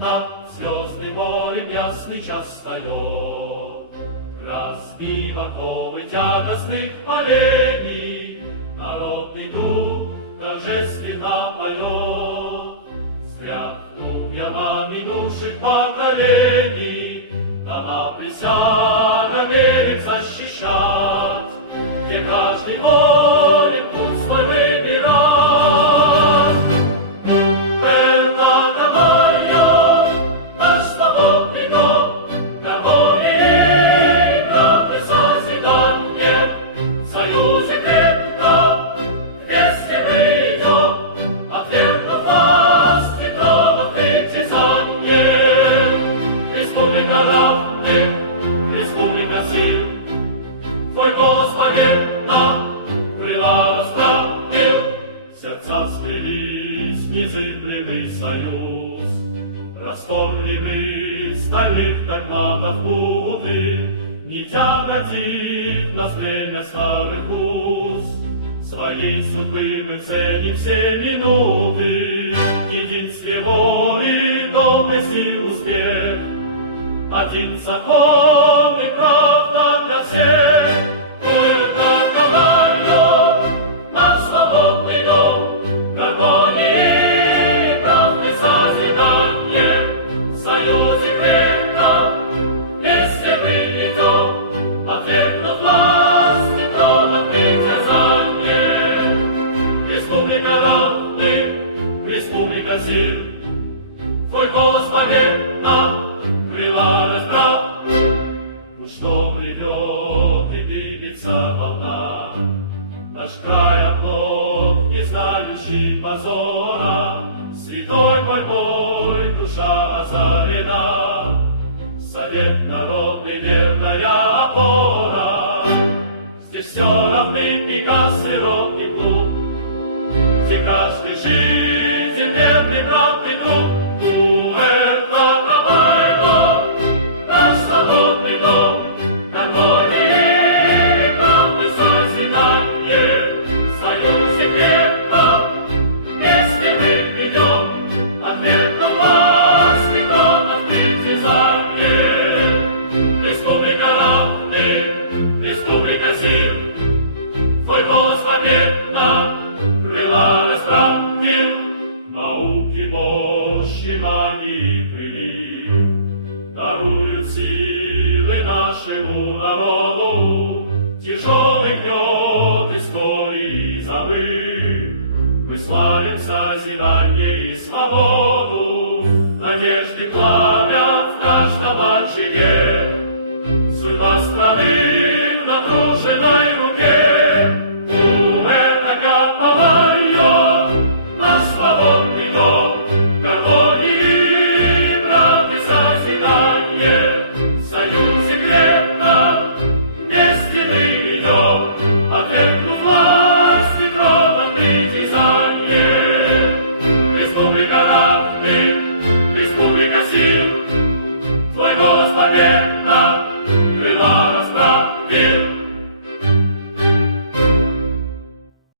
над звездным морем ясный час встает. Разбив оковы тягостных оленей, народный дух торжественно поет. Стряхнув ямами минувших поколений, дома присягами их защищать, где каждый воле путь свой выбирать. Это домой, наш свободный дом, домой правды созидание, в союзе крепко, вместе мы идем, отвергнув власти, тронув притязанием. Республика равных, республика сил, твой голос победно крыла расправил, сердца сплелись в незыблемый союз. Расторгли мы стальных докладов путы, не тяготив нас время старых уз. Своей судьбы мы ценим все минуты, единстве воли, доблести, успех. Один закон и правда для всех. Только вдвоем наш свободный дом, гармонии, правды созидание, в союзе крепко, вместе мы идем, отвергнув власти, тронув притязание. Республика равных, республика сил, твой голос победно крыла расправ. Ну что плывет и дымится волна, наш край оплот, не знающий позора, святой мой бой, душа озарена, совет народный, верная опора. Здесь все равны и газ, и рот, и клуб, где каждый житель верный, правый друг. Республика сил, твой голос победно крыла расправил, науки мощи мани крыли, даруют силы нашему народу, тяжелый гнет истории забыв. Мы славим созидание и свободу, надежды пламя в каждом очаге. Судьба страны